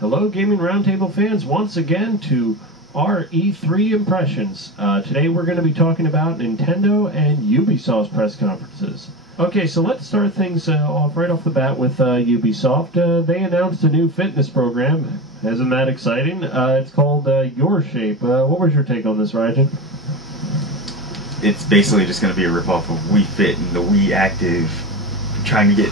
Hello, Gaming Roundtable fans, once again to our E3 impressions. Today we're going to be talking about Nintendo and Ubisoft's press conferences. Okay, so let's start things off right off the bat with Ubisoft. They announced a new fitness program. Isn't that exciting? It's called Your Shape. What was your take on this, Rajan? It's basically just going to be a ripoff of Wii Fit and the Wii Active, trying to get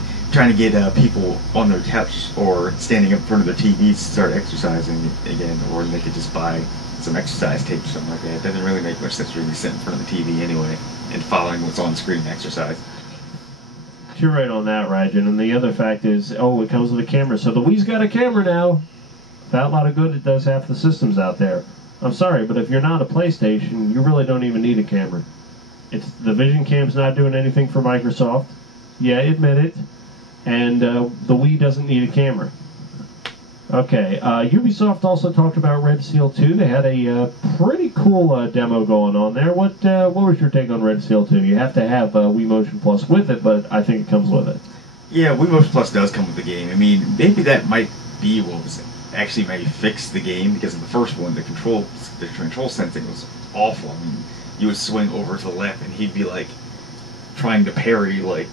people on their couch or standing up in front of their TVs to start exercising again, or they could just buy some exercise tape or something like that. It doesn't really make much sense for you to sit in front of the TV anyway and following what's on screen exercise. You're right on that, Rajan. And the other fact is, it comes with a camera. So the Wii's got a camera now. Without a lot of good, it does half the systems out there. I'm sorry, but if you're not a PlayStation, you really don't even need a camera. The Vision Cam's not doing anything for Microsoft. Yeah, admit it. And the Wii doesn't need a camera. Okay, Ubisoft also talked about Red Seal 2. They had a pretty cool demo going on there. What was your take on Red Seal 2? You have to have Wii Motion Plus with it, but I think it comes with it. Yeah, Wii Motion Plus does come with the game. I mean, maybe that might be what was actually maybe fix the game, because in the first one, the control sensing was awful. I mean, you would swing over to the left, and he'd be like trying to parry like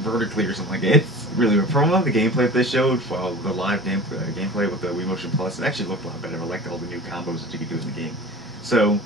vertically or something like that. It's really a promo. The gameplay that they showed, well, the live gameplay with the Wii Motion Plus, it actually looked a lot better. I liked all the new combos that you could do in the game. So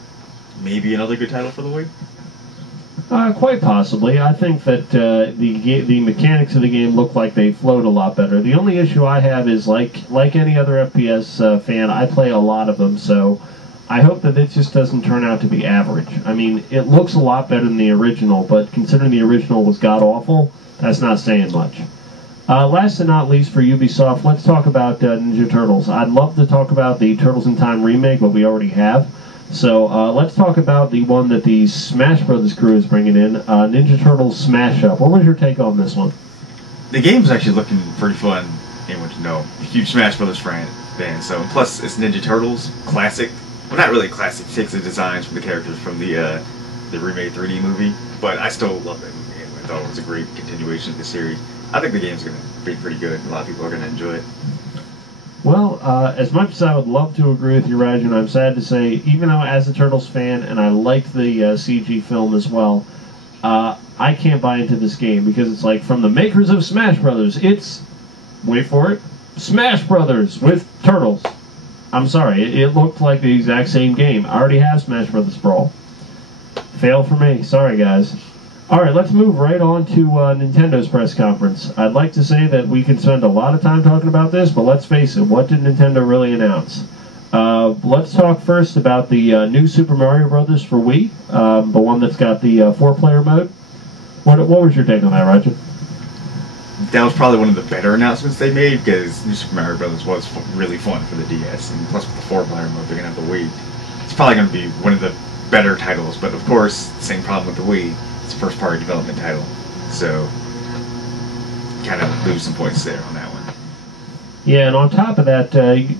maybe another good title for the Wii. Quite possibly. I think that the mechanics of the game look like they flowed a lot better. The only issue I have is, like any other FPS fan, I play a lot of them, so I hope that it just doesn't turn out to be average. I mean, it looks a lot better than the original, but considering the original was god-awful, that's not saying much. Last and not least for Ubisoft, let's talk about Ninja Turtles. I'd love to talk about the Turtles in Time remake, but we already have. So let's talk about the one that the Smash Brothers crew is bringing in, Ninja Turtles Smash Up. What was your take on this one? The game's actually looking pretty fun. Anyone should know. A huge Smash Brothers fan. So plus it's Ninja Turtles, classic. Well, not really classic. It takes the designs from the characters from the remade 3D movie, but I still love it. I thought it was a great continuation of the series. I think the game's going to be pretty good. A lot of people are going to enjoy it. Well, as much as I would love to agree with you, Rajan, I'm sad to say, even though as a Turtles fan, and I liked the CG film as well, I can't buy into this game, because it's like, from the makers of Smash Brothers, it's, wait for it, Smash Brothers with Turtles. I'm sorry, it looked like the exact same game. I already have Smash Brothers Brawl. Fail for me. Sorry, guys. Alright, let's move right on to Nintendo's press conference. I'd like to say that we can spend a lot of time talking about this, but let's face it, what did Nintendo really announce? Let's talk first about the new Super Mario Brothers for Wii, the one that's got the 4-player mode. What was your take on that, Roger? That was probably one of the better announcements they made, because New Super Mario Brothers was really fun for the DS, and plus with the 4-player mode, they're going to have the Wii. It's probably going to be one of the better titles, but of course, same problem with the Wii. It's a first-party development title, so kind of lose some points there on that one. Yeah, and on top of that,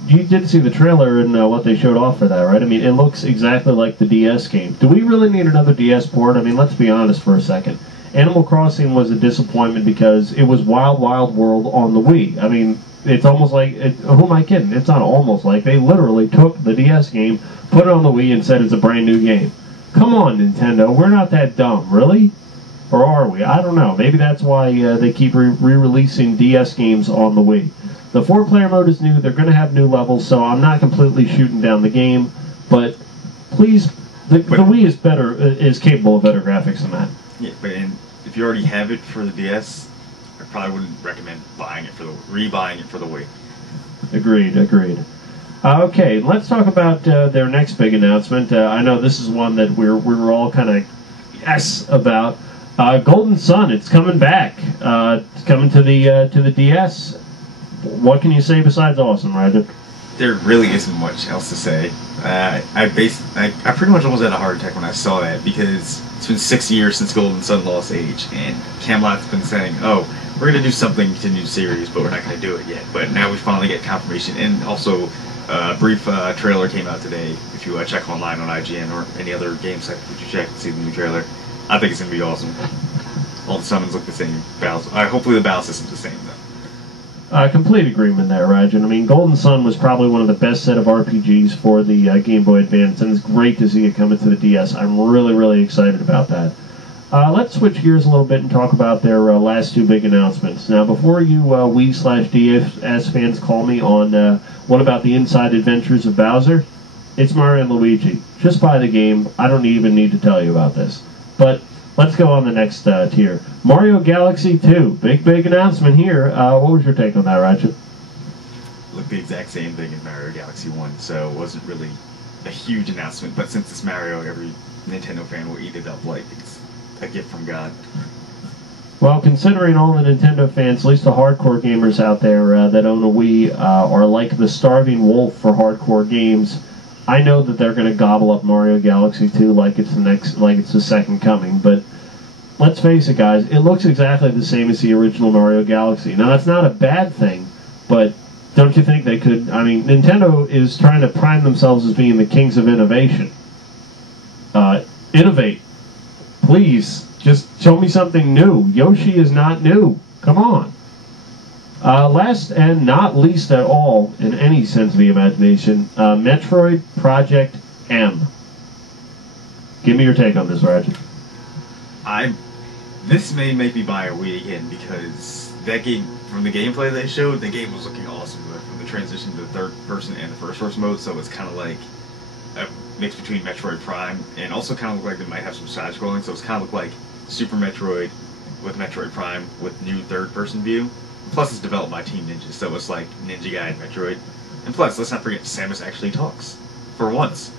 you did see the trailer and what they showed off for that, right? I mean, it looks exactly like the DS game. Do we really need another DS port? I mean, let's be honest for a second. Animal Crossing was a disappointment because it was Wild Wild World on the Wii. I mean, it's almost like, who am I kidding? It's not almost like. They literally took the DS game, put it on the Wii, and said it's a brand new game. Come on, Nintendo, we're not that dumb, really? Or are we? I don't know. Maybe that's why they keep re-releasing DS games on the Wii. The 4-player mode is new. They're going to have new levels, so I'm not completely shooting down the game. But please, the Wii is capable of better graphics than that. Yeah, but if you already have it for the DS, I probably wouldn't recommend rebuying it for the Wii. Agreed. Okay, let's talk about their next big announcement. I know this is one that we were all kind of yes about. Golden Sun, it's coming back. It's coming to the DS. What can you say besides awesome, Roger? There really isn't much else to say. I pretty much almost had a heart attack when I saw that, because it's been 6 years since Golden Sun lost age, and Camelot's been saying, "Oh, we're going to do something to new series, but we're not going to do it yet." But now we finally get confirmation, and also a brief trailer came out today. If you check online on IGN or any other game site that you check to see the new trailer, I think it's going to be awesome. All the summons look the same. Hopefully the battle system's the same, though. Complete agreement there, Rajan. I mean, Golden Sun was probably one of the best set of RPGs for the Game Boy Advance, and it's great to see it coming to the DS. I'm really, really excited about that. Let's switch gears a little bit and talk about their last two big announcements. Now, before you Wii/DS fans call me on what about the Inside Adventures of Bowser, it's Mario and Luigi. Just buy the game. I don't even need to tell you about this. But let's go on the next tier. Mario Galaxy 2. Big announcement here. What was your take on that, Ratchet? Looked the exact same thing as Mario Galaxy 1, so it wasn't really a huge announcement. But since it's Mario, every Nintendo fan will eat it up like it's a gift from God. Well, considering all the Nintendo fans, at least the hardcore gamers out there that own a Wii, are like the starving wolf for hardcore games, I know that they're going to gobble up Mario Galaxy 2 like it's the second coming. But let's face it, guys, it looks exactly the same as the original Mario Galaxy. Now, that's not a bad thing, but don't you think they could? I mean, Nintendo is trying to prime themselves as being the kings of innovation. Innovate. Please, just show me something new. Yoshi is not new. Come on. Last and not least at all, in any sense of the imagination, Metroid Project M. Give me your take on this, Ratchet. This may make me buy a Wii again because that game, from the gameplay they showed, the game was looking awesome. From the transition to the third person and the first person mode, so it's kind of like a mix between Metroid Prime and also kind of looked like they might have some side scrolling, so it's kind of looked like Super Metroid with Metroid Prime with new third person view. Plus, it's developed by Team Ninja, so it's like Ninja Guy and Metroid. And plus, let's not forget, Samus actually talks. For once.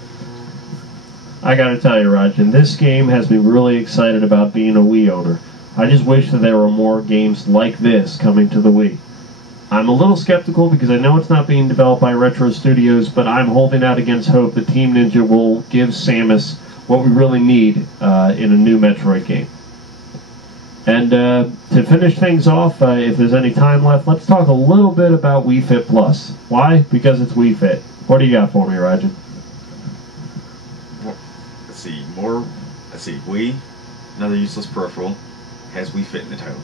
I gotta tell you, Rajan, this game has me really excited about being a Wii owner. I just wish that there were more games like this coming to the Wii. I'm a little skeptical because I know it's not being developed by Retro Studios, but I'm holding out against hope that Team Ninja will give Samus what we really need in a new Metroid game. And to finish things off, if there's any time left, let's talk a little bit about Wii Fit Plus. Why? Because it's Wii Fit. What do you got for me, Rajan? Let's see, Wii, another useless peripheral, has Wii Fit in the title.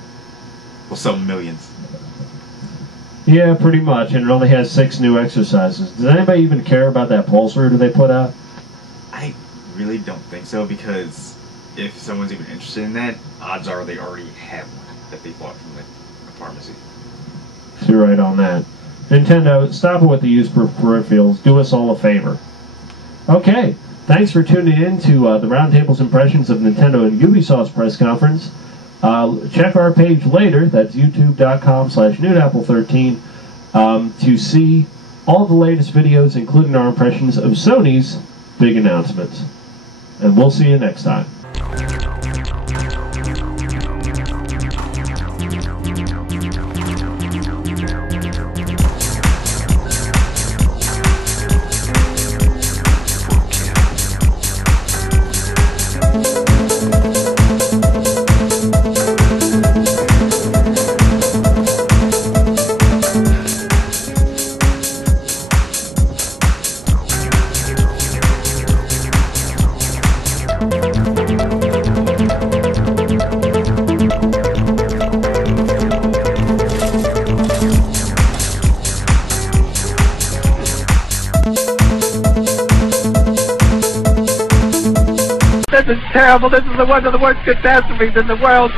Will sell millions. Yeah, pretty much, and it only has 6 new exercises. Does anybody even care about that pulse reader they put out? I really don't think so, because if someone's even interested in that, odds are they already have one that they bought from the pharmacy. You're right on that. Nintendo, stop it with the use of peripherals. Do us all a favor. Okay, thanks for tuning in to the Roundtable's impressions of Nintendo and Ubisoft's press conference. Check our page later, that's youtube.com/NewtApple13, to see all the latest videos, including our impressions of Sony's big announcements. And we'll see you next time. This is terrible. This is one of the worst catastrophes in the world.